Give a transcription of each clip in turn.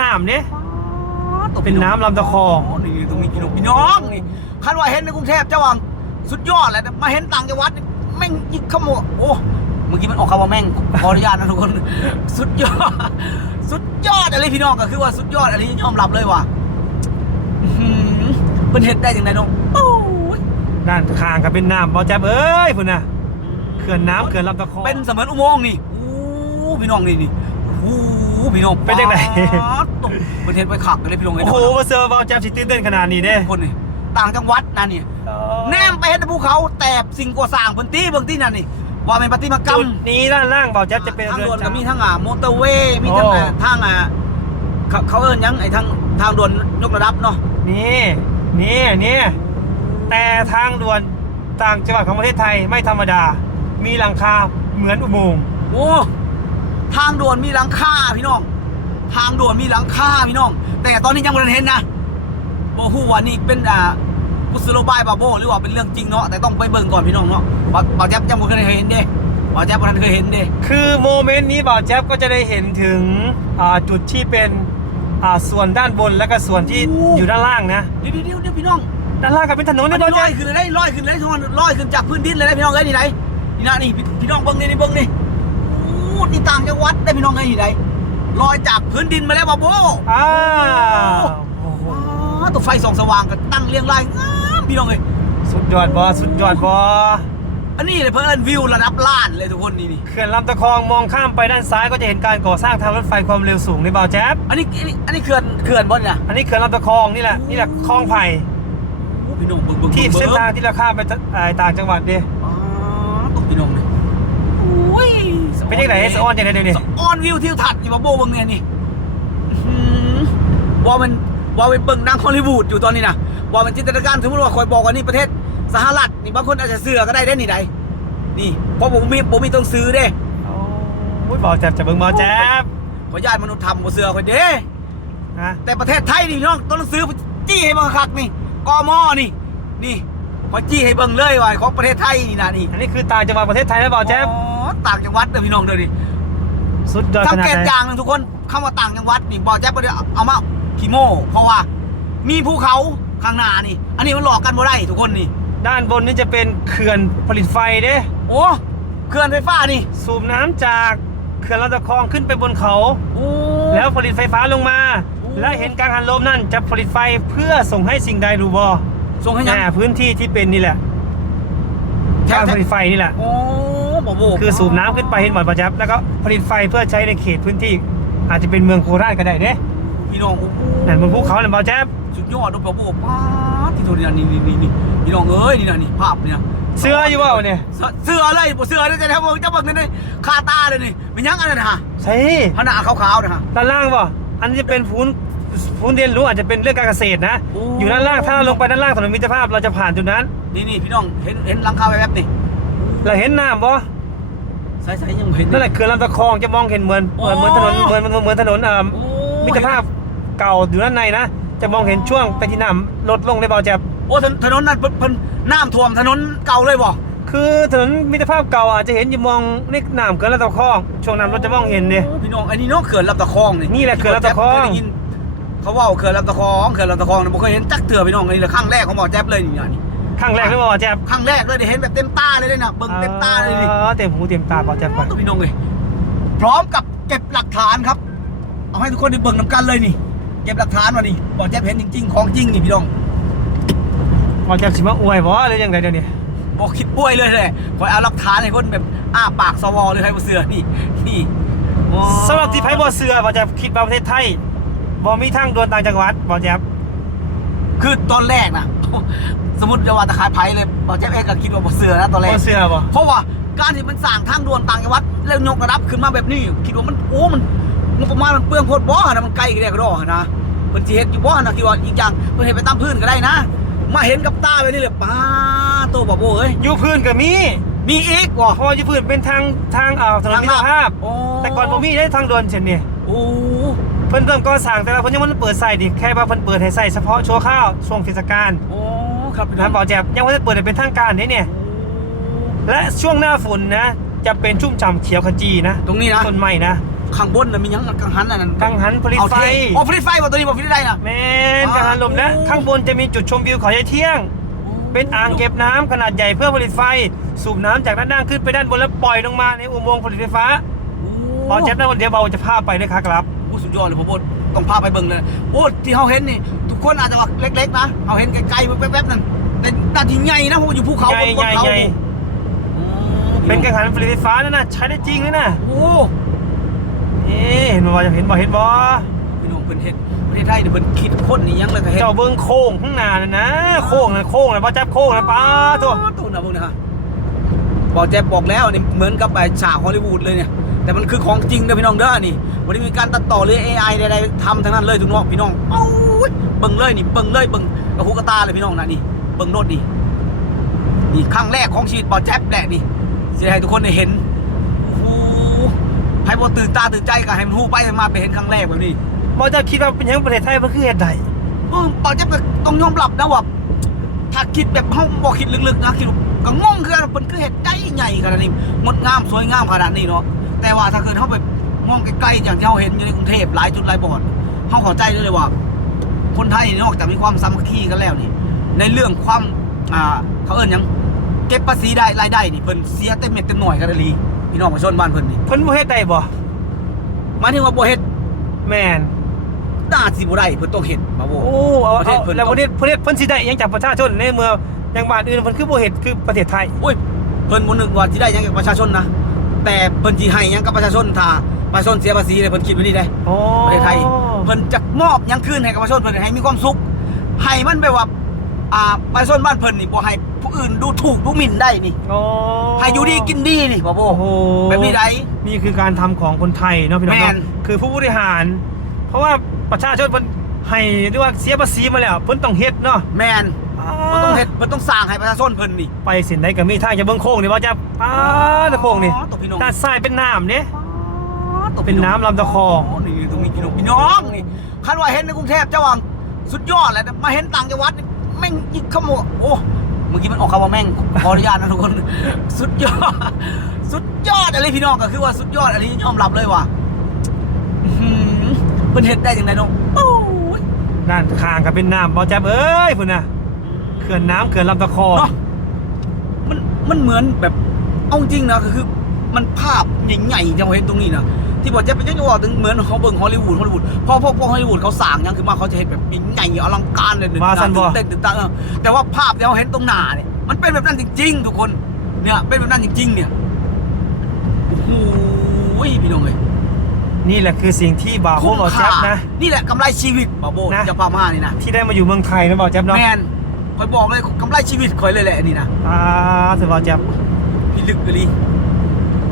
น้ำเนี่ย เป็นน้ำลำตะคองโนี่ตรงนี้พี่น้องพี่น้องนี่คันว่าเห็นในกรุงเทพเจ้าวังสุดยอดเลยนะมาเห็นต่างจังหวัดนี่แม่งยิกขโมยโอ้เมื่อกี้มันออกคำว่าแม่งขออนุญาตนะทุกคน สุดยอด สุดยอดอะไรพี่น้องก็คือว่าสุดยอดอะไรยอมรับเลยว่ะอื้อหือเป็นเห็ดได้ยังไงน้องโอ้ยด้านข้างก็เป็นน้ำบอแจ๊บเอ้ยพุ่นน่ะเขื่อนน้ำเขื่อนลำตะคองเป็นเสมือนอุโมงค์นี่อู้พี่น้องนี่นี่อู้ พี่น้องเป็นจังไงป๊าดตกเป็นเห็ดไปขักกันเลยพี่น้องไอ้โอ้เด้โหเซอร์บอแจ๊บสิตื่นเต้นขนาดนี้เด้คนนี่ต่างจังหวัดนะนี่แนมไปเห็นแต่ภูเขาแต่สิ่งก่อสร้างพื้นที่เบื้องที่นั่นนี่ว่าเป็นปฏิมากรรจุมดนี้ด้านล่างบอแจ๊บจะเป็นทางเรือนด่วนก็จำมีทั้งอะมอเตอร์เวย์มีทั้งอะโอ้ ทางอะเขาเขาเอิ้นหยังไอ้ทางทางด่วนยกระดับเนาะนี่นี่นี่แต่ทางด่วนต่างจังหวัดของประเทศไทยไม่ธรรมดา มีหลังคาเหมือนอุโมงค์โอ้ ทางด่วนมีหลังคาพี่น้อง ทางด่วนมีหลังคาพี่น้อง แต่ตอนนี้ยังไม่ได้เห็นนะโอ้โหว่านี่เป็นอ่ากุศโลบายบาโบหรือว่าเป็นเรื่องจริงเนาะแต่ต้องไปเบิ่งก่อนพี่น้องเนาะบ่บ่าวแจ๊บยังไม่เคยเห็นเด้บ่าวแจ๊บบ่ทันเคยเห็นเด้คือโมเมนต์นี้บอแจ๊บก็จะได้เห็นถึงอ่าจุดที่เป็นอ่าส่วนด้านบนและก็ส่วนที่โอ้อยู่ด้านล่างนะเดี๋ยวเดี๋ยวเดี๋ยวพี่น้องด้านล่างก็เป็นถนนมันี่นบอลแจ๊อบยขึ้นเลยได้ลอยขึ้นเลยทุกคนลอยขึ้นจากพื้นดินเลยได้พี่น้องเอ้ยนี่ไหนนี่นะนี่พี่พี่น้องเบิ้งนี่นี่เบิ้งนี่ โอ้นี่ต่างจังหวัดได้พี่น้องเอ้ยนี่ไหนลอยจากพื้นดินมาแล้วบาโบอ้าวโอ้โหอ๋อตัวไฟส่องสว่างก็ตั้งเรียงรายงามพี่น้องเอ้ยสุดยอดบอสุดยอดบออันนี้เลยเพื่อนวิวระดับล้านเลยทุกคนนี่นี่เขื่อนลำตะคองมองข้ามไปด้านซ้ายก็จะเห็นการก่อสร้างทางรถไฟความเร็วสูงในบอแจ๊บอันนี้อันนี้อันนี้เขื่อนเขื่อนบนเนี่ยอันนี้เขื่อนลำตะคองนี่แหละนี่แหละคลองไผ่โอ้พี่น้องเบิ้งเบิ้งที่บิ่เส้นทางที่เราข้ามไปตอ่าต่างจังหวัดดิ อ๋อตกพี่น้องเลยโอ้ย เป็นยังไงให้สะออนยังไงเดี๋ยวนี้ สะออนวิวทิวทัศน์อยู่บาโบเบิ้งเนี่ยนี่อื้อหือว่ามันว่าเป็นเบิ้งหนังฮอลลีวูดอยู่ตอนนี้นะว่าเป็นจินตนาการสมมติว่าคอยบอกว่านี่ประเทศสหรัฐนี่บางคนอาจจะเสือก็ได้ได้นี่ใดนี่เพราะผมมีผมมีต้องซื้อเด้โอ้ยบอแจ๊บจะเบิ่งบอแจ๊บขอญาติมนุษย์ทำบ่เสือคอยเด้ นะแต่ประเทศไทยนี่น้องต้องซื้อจี้ให้บังคักนี่กมนี่ นี่ขอจี้ให้เบิ่งเลยว่าของประเทศไทยนี่นะนี่อันนี้คือต่างจังหวัดประเทศไทยแล้วบอแจ๊บอ๋อ ต่างจังหวัดเด้อพี่น้องเด้อดิสุดยอดสัขงนาดเกตไหนอย่างหนึงทุกคนคำว่าต่างจังหวัดนี่บอกแจ๊บบ่ได้เอามาขี้โม่เพราะว่า มีภูเขาข้างหน้านี่ อันนี้มันหลอกกันบ่ได้ทุกคนนี่ ด้านบนนี่จะเป็นเขื่อนผลิตไฟเด้โอ้เขื่อนไฟฟ้านี่สูบน้ำจากเขื่อนลำตะคองขึ้นไปบนเขา โอ้ แล้วผลิตไฟฟ้าลงมา โอ้ และเห็นกังหันลมนั่นจะผลิตไฟเพื่อส่งให้สิ่งใดรู้บอส่งให้ยังแหม่พื้นที่ที่เป็นนี่แหละแถว การแถผวลิตไฟนี่แหละ โอ้บ่ โบคือสูบน้ำขึ้นไปเห็นหมดประจับ แล้วก็ผลิตไฟเพื่อใช้ในเขตพื้นที่ อาจจะเป็นเมืองโคราชก็ได้เด้พี่น้องโอ้โหนั่นบนภูเขานั่นบอแจ๊บสุดยอดดูบ่โบป้าดที่โทนี่นะนี่นี่นี่นี่พี่น้องเอ้ยนี่นะนี่ภาพเนี่ยเสื้ออยู่ว่าเนี่ยเสื้อเสื้ออะไรบ่เสื้อนี่จะทำจะเบิ่งนี่นี่คาตาเลยนี่เป็นหยังอันนั้นนะฮะใช่พระหน้าขาวๆนะฮะด้านล่างบ่อันนี้จะเป็นพื้นพื้นเรียนรู้อาจจะเป็นเรื่องการเกษตรนะโอ้อยู่ด้านล่างถ้าเราลงไปด้านล่างถนนมิตรภาพเราจะผ่านจุดนั้น นี่นี่พี่น้องเห็นเห็นหลังคาแบบๆนี่เราเห็นน้ำบ่ใสๆยังบ่เห็นนั่นแหละเขื่อนลำตะคองจะมองเห็นเหมือนโอ้เหมือนเหมือนถนนเหมือนเหมือนเหมือนถนนอ่าโอ้มิตรภาพเก่าอยู่ด้านในนะจะมองเห็นช่วงแต่ที่น้ำลดลงได้เบาแจ๊บโอ้ถนนถนนนั้นเพิ่นเพิ่นน้ำท่วมถนนเก่าเลยบ่คือถนนมิตรภาพเก่าอาจจะเห็นอยู่มองนี่น้ำเกินลำตะคองช่วงน้ำรถจะมองเห็นเนี่ยโอ้พี่น้องอันนี้เนาะเขื่อนลำตะคองนี่นี่แหละเขื่อนลำตะคองเคยได้ยินเขาเว่าเขื่อนลำตะคองเขื่อนลำตะคองเนี่ยบ่เคยเห็นจักเถื่อพี่น้องอันนี้แหละครั้งแรกของหมอแจ๊บเลยนี่นะนี่ ครั้งแรกหรือเปล่าแจ๊บครั้งแรกเลยได้เห็นแบบเต็มตาเลยเลยนะเบิ่งเต็มตาเลยนี่อ๋อเต็มหูเต็มตาเบาแจ๊บก่อนตัวพี่น้องเลยพร้อมกับเก็บหลักฐานครับ เอาให้ทุกคนได้เบิ่งน้ำกันเลยนี่ เก็บหลักฐานมานี่บอกแจ๊บเห็นจริง ๆ ของจริงนี่พี่น้องเบาแจ๊บสิมาอวยบ่หรือยังไงเดี๋ยวนี้บอกคิดป่วยเลยเลยคอยเอาหลักฐานให้คนแบบอ้าปากสวอเลยให้บ่เสือนี่นี่อ๋อสำหรับที่ไพ่บ่เสือเบาแจ๊บคิดว่าประเทศไทยบ่มีทางด่วนต่างจังหวัดเบาแจ๊บ คือตอนแรกนะสมมติจะว่าตะขายไผ่เลยบอกแจ๊บเองก็คิดว่าบ่เสือนะตอนแรกบ่เสือบ่เพราะว่าการที่มันสร้างทางด่วนต่างจังหวัดแล้วยกระดับขึ้นมาแบบนี้ คิดว่ามันโอ้มันงบประมาณมันเปลืองโคตรบ่นะมันไกลกันแน่ก็ดอกนะมันสิเฮ็ดอยู่บ่นะคิดว่าอีกอย่างเพิ่นเฮ็ดไปตามพื้นก็ได้นะ มาเห็นกับตาไปนี่เลยป้าโตบ่โบเอ้ยอยู่พื้นก็มีมีอีกว่ะเพราะว่าอยู่พื้นเป็นทางทางเอ่อถนนมิตรภาพโอ้แต่ก่อนบ่มีได้ทางด่วนเช่นนี้โอ้เพิ่นเริ่มก่อสร้างแต่ว่าเพิ่นยังบ่ได้เปิดใส่ดิแค่ว่าเพิ่นเปิดให้ใส่เฉพาะชั่วคราวช่วงเทศกาลโอ้ครับพี่นะบ่แจ๊บยังบ่ได้เปิดให้เป็นทางการเด้เนี่ย และช่วงหน้าฝนนะ จะเป็นชุ่มฉ่ำเขียวขจีนะตรงนี้นะต้นไม้นะข้างบนน่ะมีหยังกังหันอันนั้นกังหันผลิตเอาไฟ เทโอ้ผลิตไฟบ่ตัวนี้บ่ผลิตได้น่ะแมนกังหันลมและโอ้ ข้างบนจะมีจุดชมวิวเขาใหญ่เที่ยง เป็นอ่างเก็บน้ำขนาดใหญ่เพื่อผลิตไฟ สูบน้ำจากด้านล่างขึ้นไปด้านบนแล้วปล่อยลงมาในอุโมงค์ผลิตไฟฟ้าโอ้บอลแจ๊บนะวันเดียวเบาจะพาไปเลยครับครับโอ้สุดยอดเลยพ่อโบดต้องพาไปเบิ่งเลยโอ้ที่เฮาเห็นนี่ ทุกคนอาจจะว่าเล็ก ๆ นะเฮาเห็นไกลๆแป๊บๆนั่นแต่ด้านที่ใหญ่นะเพราะว่าอยู่ภูเขาใหญ่บนใหญ่เขาใหญ่อืมเป็นกังหันผลิตไฟฟ้านั่นนะใช้ได้จริงเลยนะโอ้เอ๊ะเห็นบ่จะเห็นบ่เห็นบ่พี่น้องเพิ่นเฮ็ดประเทศไทยเนี่ยเพิ่นคิดคนนี่ยังเลยก็เฮ็ดเจ้าเบิ้งโค้งข้างหน้าน่ะนะโค้งนะโค้งนะบอลแจ๊บโค้งนะป้าตัวตู้นะพวกนี้ฮะบอกแจ๊บบอกแล้วนี่เหมือนกับไอ้ฉากฮอลลีวูดเลยเนี่ย แต่มันคือของจริงเด้อพี่น้องเด้อนี่วันนี้มีการตัดต่อหรือ AI ใดๆทำทั้งนั้นเลยทุกน้องพี่น้องเอ้าเบิ่งเลยนี่เบิ่งเลยเบิ่งกระหูกระตาเลยพี่น้องนะนี่เบิ่งโนดนี่นี่ครั้งแรกของชีวิตบอแจ๊บแหละนี่จะให้ทุกคนได้เห็นโอ้โหให้บ่ตื่นตาตื่นใจก็ให้มันฮู้ไปให้มาไปเห็นครั้งแรกแบบนี้บอลจะคิดว่าเป็นหยังประเทศไทยมันคือเหตุใดเออบอแจ๊บก็ต้องยอมรับนะว่าถ้าคิดแบบเฮาบ่คิดลึกๆนะคิดว่าก็งงคือกันว่าเพิ่นคือเฮ็ดได้ใหญ่ขนาดนี้งดงามสวยงามขนาดนี้เนาะ แต่ว่าถ้าเกิดเฮาไปมองไกลๆอย่างที่เฮาเห็นอยู่ในกรุงเทพหลายจุดหลายบ่อนเฮาเข้าใจได้เลยว่า คนไทยนอกจากมีความสามัคคีกันแล้วนี่ ในเรื่องความอ่าเขาเอิ้นหยังเก็บภาษีได้รายได้นี่เพิ่นเสียเต็มเม็ดเต็มหน่วยกันเลยพี่น้องประชาชนบ้านเพิ่นนี่เพิ่นบ่เฮ็ดได้บ่หมายถึงว่าบ่เฮ็ดแม่นน่าสิบ่ได้เพิ่นต้องเฮ็ดมาบ่โอ้เอาประเทศเอาเพิ่นแล้วประเทศประเทศเพิ่นสิได้อิหยังจากประชาชนในเมื่ออย่างบ้านอื่นเพิ่นคือบ่เฮ็ดคือประเทศไทย โอ้ยเพิ่นบ่นึกว่าสิได้หยังกับประชาชนนะ แต่เพิ่นสิให้หยังกับประชาชนถ้าประชาชนเสียภาษีเลยเพิ่นคิดไว้นี่ได้โอ้ประเทศไทยเพิ่นจะมอบหยังคืนให้กับประชาชนเพิ่นให้มีความสุขให้มันแบบว่าอ่าประชาชนบ้านเพิ่นนี่บ่ให้ผู้อื่นดูถูกดูหมิ่นได้นี่โอ้ให้อยู่ดีกินดีนี่บ่โบโอ้โหแบบนี้ได้ นี่คือการทำของคนไทยเนาะพี่น้องแม่เนาะนคือผู้บริหาร เพราะว่าประชาชนเพิ่น ให้หรือว่าเสียภาษีมาแล้วเพิ่นต้องเฮ็ดเนาะแม่นเพิ่นต้องเฮ็ดเพิ่นต้องสร้างให้ประชาชนเพิ่นนี่ไปสินใดก็มีทางจะเบิ่งโค้งนี่ว่าจะป้าตะโค้งนี่อ๋อตัวพี่น้องด้านซ้ายเป็นน้ำเนี่ยตัวเป็นน้ำลำตะคองโนี่ตรงนี้พี่น้องพี่น้องนี่คันว่าเห็นในกรุงเทพเจ้าวังสุดยอดเลยนะมาเห็นต่างจังหวัดนี่แม่งยิงขโมยโอ้เมื่อกี้มันออกคำว่าแม่งขออนุญาตนะทุกคนสุดยอด สุดยอดอะไรพี่น้องก็คือว่าสุดยอดอะไรยอมรับเลยว่ะอื้อหือเพิ่นเฮ็ดได้ยังไงน้องโอ้ย ด้านข้างก็เป็นน้ำบ่จับเอ้ยพุ่นน่ะเขื่อนน้ำเขื่อนลำตะคองเนาะมันมันเหมือนแบบเอาจริงนะก็คือมันภาพใหญ่ๆจังเห็นตรงนี้นะที่บอกจะเป็นยังจะบอกถึงเหมือนเขาเบิ่งฮอลลีวูดฮอลลีวูดพอพอพอฮอลลีวูดเขาสร้างยังคือมาเขาจะเห็นแบบใหญ่ๆอลังการเลยว่าซั่นบ่ตื่นเต้นตื่นตาเออแต่ว่าภาพที่เราเห็นตรงหน้าเนี่ยมันเป็นแบบนั้นจริงๆทุกคนเนี่ยเป็นแบบนั้นจริงๆเนี่ยโอ้โหพี่น้องเลย นี่แหละคือสิ่งที่บ่าวพวกบ่จับนะ นี่แหละกำไรชีวิตบาโบนะที่จะพามานี่นะที่ได้มาอยู่เมืองไทยนะบ่จับเนาะแมนคอยบอกเลยกำไรชีวิตคอยเลยแหละนี่นะอ่าถือบ่จับพี่ลึกเลย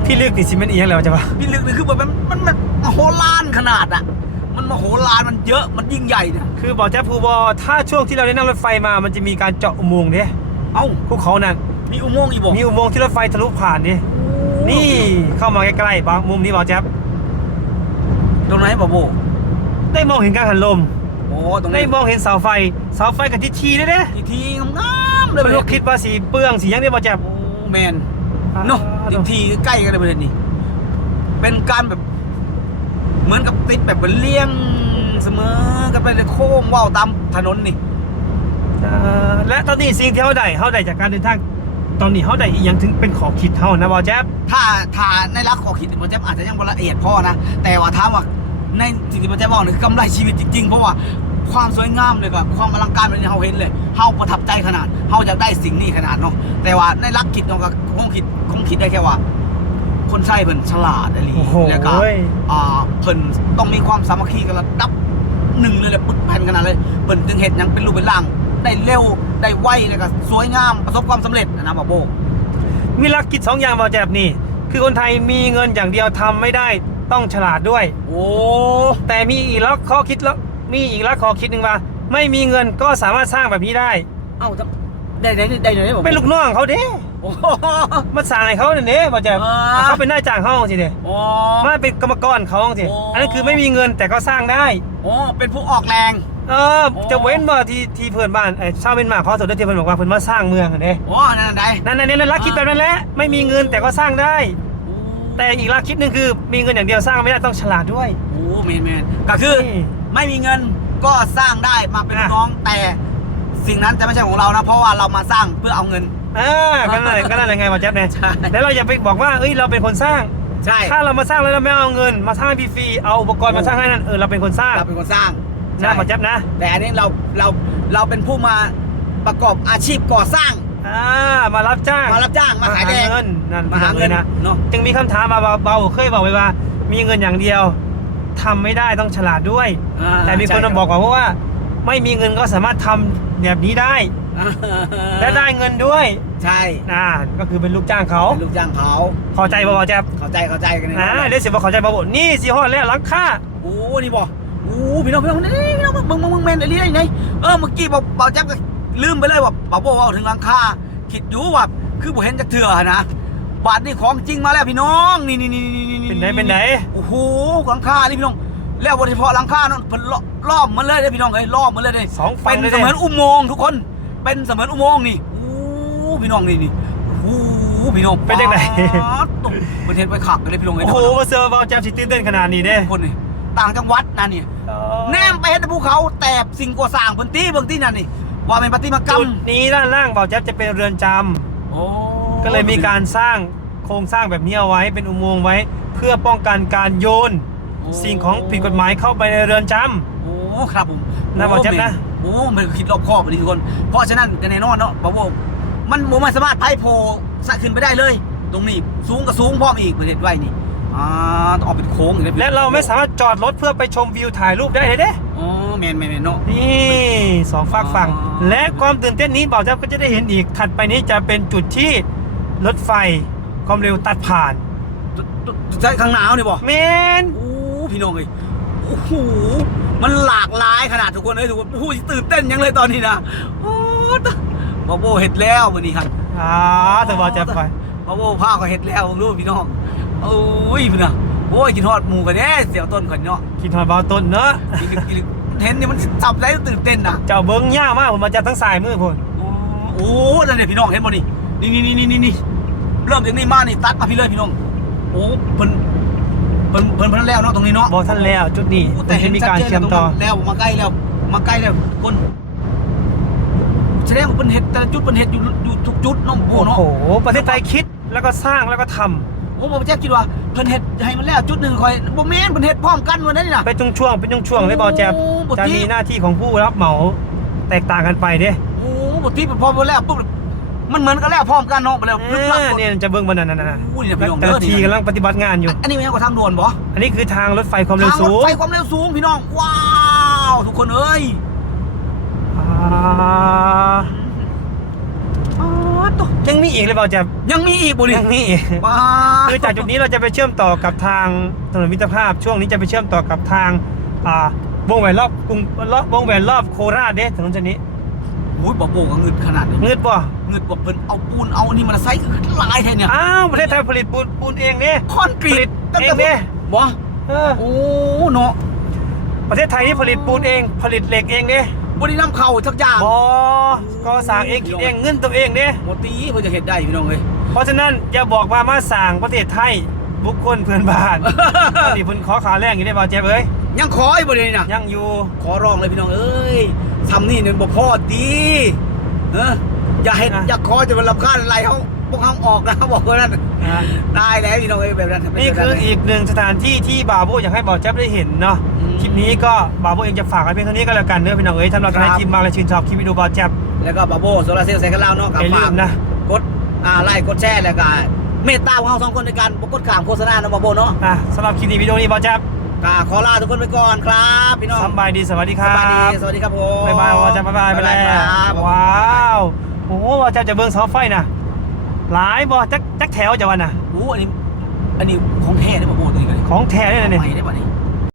พี่ลึกนี่สิเป็นอีหยังแล้วจ้ะบ่าพี่ลึกนี่คือแบบมันมันมันมโหฬารขนาดอะมันมโหฬารมันเยอะมันยิ่งใหญ่เนี่ยคือบ่จับผู้บ่ถ้าช่วงที่เราได้นั่งรถไฟมา มันจะมีการเจาะอุโมงค์เด้เอ้าภูเขานั่นมีอุโมงค์อีกบ่มีอุโมงค์ที่รถไฟทะลุผ่านนี่นี่เข้ามาใกล้ๆบางมุมนี้บ่จับ ตรงไหนบ่โบได้มองเห็นกังหันลม โอ้ตรงไหนได้มองเห็นเสาไฟ เสาไฟกับทิศทีได้เด้ทีทีงามๆเลยเป็นลูกคิดว่าสีเปลืองสีหยังได้บ่จับโอ้แมนเนาะทีทีใกล้กันเลยประเด็นนี้ เป็นการแบบ เหมือนกับติดแบบเป็นเลี้ยงเสมอกันไปเลยโค้งว่าวตามถนนนี่ เอ่อและตอนนี้สิ่งที่เขาได้เขาได้จากการเดินทาง ตอนนี้เขาได้อีกอย่างถึงเป็นขอคิดเท่านะบอแจ๊บ ถ้าถ้าในรักขอคิดมันจะอาจจะยังบ่ละเอียดพอนะ แต่ว่าถามว่า ในสิ่งที่มันจะบอกนี่คือกำไรชีวิตจริงๆ เพราะว่าความสวยงามเลยกับความอลังการแบบนี้เราเห็นเลยเฮาประทับใจขนาดเฮาอยากได้สิ่งนี้ขนาดเนาะแต่ว่าในรักคิดเนาะก็คงคิดคงคิดได้แค่ว่า คนใช้เพิ่นฉลาดอะไรโอ้โหแล้วก็อ่าเพิ่นต้องมีความสามัคคีกันระดับหนึ่งเลยแหละปึ๊กแผ่นขนาดเลยเพิ่นจึงเห็นยังเป็นรูปเป็นร่าง ได้เร็วได้ไวแล้วก็สวยงามประสบความสำเร็จนะบ่าวโบมีหลักคิดสองอย่างบอแจ๊บนี่คือคนไทยมีเงินอย่างเดียวทำไม่ได้ ต้องฉลาดด้วย โอ้แต่มีอีกแล้วข้อคิดแล้วมีอีกแล้วข้อคิดหนึ่งว่า ไม่มีเงินก็สามารถสร้างแบบนี้ได้ เอ้าจะได้ได้ได้ได้ได้บ่เป็นลูกน้องเขาเด้โอ้โหมาสั่งให้เขาเนี่ยเด้บอแจ๊บอ่า เขาเป็นนายจ้างเขาสิเด้โอ้มาเป็นกรรมกรเขาสิโอ้ อันนั้นคือไม่มีเงินแต่ก็สร้างได้ โอ้เป็นผู้ออกแรง เออโอ้ จะเว้นบ่ที่ที่เพื่อนบ้านไอ้ชาวเมียนมาเขาสุดที่เพื่อนบอกว่าเพื่อนมาสร้างเมืองอะเด้โอ้นั่นนะได้นั่นนั่นนั่นรักคิดแบบนั้นแหละไม่มีเงินแต่ก็สร้างได้ แต่แต่อีกหลักคิดหนึ่งคือมีเงินอย่างเดียวสร้างไม่ได้ต้องฉลาดด้วย โอ้แมนแมนก็คือนี่ ไม่มีเงินก็สร้างได้มาเป็นอะลูกน้องแต่สิ่งนั้นจะไม่ใช่ของเรานะ เพราะว่าเรามาสร้างเพื่อเอาเงิน อ่าก็นั่นแหละก็นั่นแหละไงบอแจ๊บเนี่ยใช่ แล้วเราอย่าไปบอกว่าเอ้ยเราเป็นคนสร้าง ใช่ถ้าเรามาสร้างแล้วเราไม่เอาเงิน มาสร้างให้ฟรีๆเอาอุปกรณ์มาสร้างให้นั่นเออเราเป็นคนสร้างเราเป็นคนสร้างนะบอแจ๊บนะ แต่อันนี้เราเราเราเป็นผู้มาประกอบอาชีพก่อสร้าง อ่ามารับจ้างมารับจ้างมาขายแดง เงินนั่นมาหาพี่เงินน้องเนาะจึงมีคำถามมาเบาๆเคยบอกไว้ว่า มีเงินอย่างเดียวทำไม่ได้ต้องฉลาดด้วย อ่าแต่มีคนมาบอกว่าเพราะว่า ไม่มีเงินก็สามารถทำแบบนี้ได้ อ่าและได้เงินด้วยใช่อ่าก็คือเป็นลูกจ้างเขาเป็นลูกจ้างเขาพอใจบ่บ่แจ๊บเข้าใจเข้าใจกันอ่าเดี๋ยวสิบ่เข้าใจบ่บ่นี่สิฮอดแล้วหลังค่าโอ้นี่บอกโอ้พี่น้องพี่น้องนี่พี่น้องมึงมึงมึงแมนอะไรได้ไงเออเมื่อกี้บอกบอกแจ๊บก็ ลืมไปเลยว่าบอกบอกว่าถึงหลังคาคิดอยู่ว่าคือผมเห็นจากเถื่อนะบาทนี่ของจริงมาแล้วพี่น้องนี่นี่นี่นี่นี่เป็นไหนเป็นไหนโอ้โหหลังคานี่พี่น้องแล้วบริเฉพาะหลังคาเนาะเพิ่นล้อล้อมมันเลยเด้อพี่น้องเอ้ยล้อมมันเลยเด้สองฝั่เป็งนเลยเสเด้มือนอุโมงค์ทุกคน เป็นเสมือนอุโมงค์นี่โอ้พี่น้องนี่นี่โอ้พี่น้องเป็นจังไดป๊าดตกประเทศไปขักกันเลยพี่น้องเอ้ยโอ้โหมาเซอร์บ่แจ๊บสิตื่นเต้นขนาดนี้เด้ทุกคนนี่ต่างจังหวัดนั่นนี่แนมไปเห็นแต่ภูเขาแต่สิ่งก่อสร้างพื้นที่เบื้องที่นั่นนี่ ว่าเป็นปฏิมากรรจุมดนี้ด้านล่างบ่แจ๊บจะเป็นเรือนจำโอ้ก็เลยมีการสร้างโครงสร้างแบบนี้เอาไว้เป็นอุโมงค์ไว้ เพื่อป้องกันการโยนสิ่งของผิดกฎหมายเข้าไปในเรือนจำ โอ้ครับผมนะบอกแจ๊บนะ โอ้มันคิดรอบคอบดีทุกคน เพราะฉะนั้นก็แน่นอนเนาะบอกว่ามันบ่มันสามารถไพ่โพสะขึ้นไปได้เลย ตรงนี้สูงก็สูงพร้อมอีกประเทศไว้นี่อ่าต้องออกเป็นโค้งอีกแล้วและเราไม่สามารถจอดรถเพื่อไปชมวิวถ่ายรูปได้เลยเด้ อ๋อแมนแมนแมนเนาะ นี่ สองฝากฝั่งอ๋อและความตื่นเต้นนี้บ่าวเจ้าก็จะได้เห็นอีกถัดไปนี้จะเป็นจุดที่รถไฟความเร็วตัดผ่านใช่ข้างหนาวนี่บ่เมนโอ้พี่น้องเอ้ยโอ้โหมันหลากหลายขนาดทุกคนเอ้ยทุกคนโอ้โหตื่นเต้นยังเลยตอนนี้นะโอ้ตะบอโบเห็ดแล้ววันนี้ครับอ่าแต่บ่าวจะไปบอโบผ้าก็เห็ดแล้วรู้พี่น้องโอ้ยพี่น้องโอ้ยกินทอดหมูกันแน่เสียวต้นก่อนเนาะคิดหอยบ่าวต้นเนอะ กินลึกกินลึกเห็นนี่มันจับได้ตื่นเต้นนะเจ้าเบิ้งย่ากมากผมมาจากทั้งสายมือพุ่นโอ้โอ้นั่นเนี่ยพี่น้องเห็นบ่นี่นี่นี่นี่นี่นี่เริ่มจากนี่มานี่ตัดมาพี่เลยพี่น้องโอ้เพิ่นเพิ่นเพิ่นเพิ่นแล้วเนาะตรงนี้เนาะบอท่านแล้วจุดนี้โอ้แต่เห็นมีชัดการเจนเชื่อมต่อแล้วมาใกล้แล้ว มาใกล้แล้วคนแสดงว่าเพิ่นเฮ็ดแต่ละจุดเพิ่นเฮ็ดอยู่อยู่ทุกจุดเนาะโอ้โอ้เนาะโหประเทศไทยคิดแล้วก็สร้างแล้วก็ทำ โอ้ผมแจ๊คิดว่าเพิ่นเฮ็ดให้มันแล้วจุดหนึงคอยบ่แม่นเพิ่นเฮ็ดพร้อมกันวันนั้นนี่น่ะ เป็นช่วงๆเป็นช่วงๆเลยบอแจ๊บโอ้บ่จะที่มีหน้าที่ของผู้รับเหมาแตกต่างกันไปเด้โอ้บ่ที่พอเพิ่นแล้วปุ๊บมันเหมือนกันแล้วพร้อมกันเนาะไปแล้วลึกลับเออเนี่ยจะเบิ้งบนนั้นนะโอ้นี่นะพี่น้องแต่เด้อละทีนี่กำลังปฏิบัติงานอยู่ อันนี้มันยังกว่าทางด่วนบ่อันนี้คือทางรถไฟความเร็วทางรสูถงไฟความเร็วสูงพี่น้องว้าวทุกคนเอ้ยอ่าอ๋อ ตัวยังมีอีกเลยเปล่าแจ๊บยังมีอีกบุรียังมีอีก ว้าคือจากจุดนี้เราจะไปเชื่อมต่อกับทางถนนมิตรภาพ ช่วงนี้จะไปเชื่อมต่อกับทางอ่าวงแหวนรอบกรุงรอบวงแหวนรอบโคราชเด้ถนนเส้นนี้โอ้ยบอกโบกเงินขนาดนี้งืดป่ะเงินบอกเพิ่นเอาปูนเอาอันนี้มาใส่ลายแท้เนี่ยอ้าวประเทศไทยผลิตปูนปูนเองเนี่ยคอนกรีตผลิตเองเนี่ยบ่เออโอ้เนาะประเทศไทยนี่ผลิตปูนเอง ผลิตเหล็กเองเนี่ย บ่ได้นำเข้าทักอย่างบอก็สั่งเองคิดเองเงินตัวเองเนี่ยบ่ตีเพิ่นจะเฮ็ดได้พี่น้องเอ้ยเพราะฉะนั้นอย่าบอกว่ามาสั่งประเทศไทยบุคคลเพื่อนบ้านตอนนี้เพิ่นขอขาแรงอยู่ได้บ่าวเจ็บเอ้ยยังขออีกบ่ได้นี่นะยังอยู่ขอร้องเลยพี่น้องเอ้ยทำนี่เนี่ยบ่พอดีเอออย่าเห็นอย่าขอจะเป็นลำคาญอะไรเขา พวกเขาออกนะบอกว่านั่นอะได้แล้วพี่น้องเอ้ยแบบนั้นนี่คืออีกหนึ่งสถานที่ที่บาโบอยากให้บอแจ๊บได้เห็นเนาะอืมคลิปนี้ก็บาโบเองจะฝากไว้เพียงเท่านี้ก็แล้วกันเนื้อะพี่น้องเอ้ยถ้าเราครับใครทีมมากและชื่นชอบคลิปวิดีโอบอแจ๊บแล้วก็บาโบโซลาร์เซลล์ใส่กันแล้วเนาะกับอย่าลืฝากมนะ กดอ่าไลค์กดแชร์แล้วก็เมตตาของเราสองคนในการบ่กดข่ามโฆษณาเนาะบาโบเนาะอะสำหรับคลิปนี้วิดีโอนี้บอแจ๊บก็ขอลาทุกคนไปก่อนครับพี่น้อง สำบายดีสวัสดีคสรับบายดี สวัสดีครับผมบ๊ายบายบอแจ๊บบ๊ายบายไปแล้ว ครับว้าว โอ้โหบอแจ๊บจะเบิ้งเสาไฟนะ หลายบอจักจักแถวจะวันน่ะโอ้อันนี้ อันนี้ของแท้ได้บาโบตัวนี้เลยของแท้เลยนะเนี่ยใหม่ได้ป่ะนี่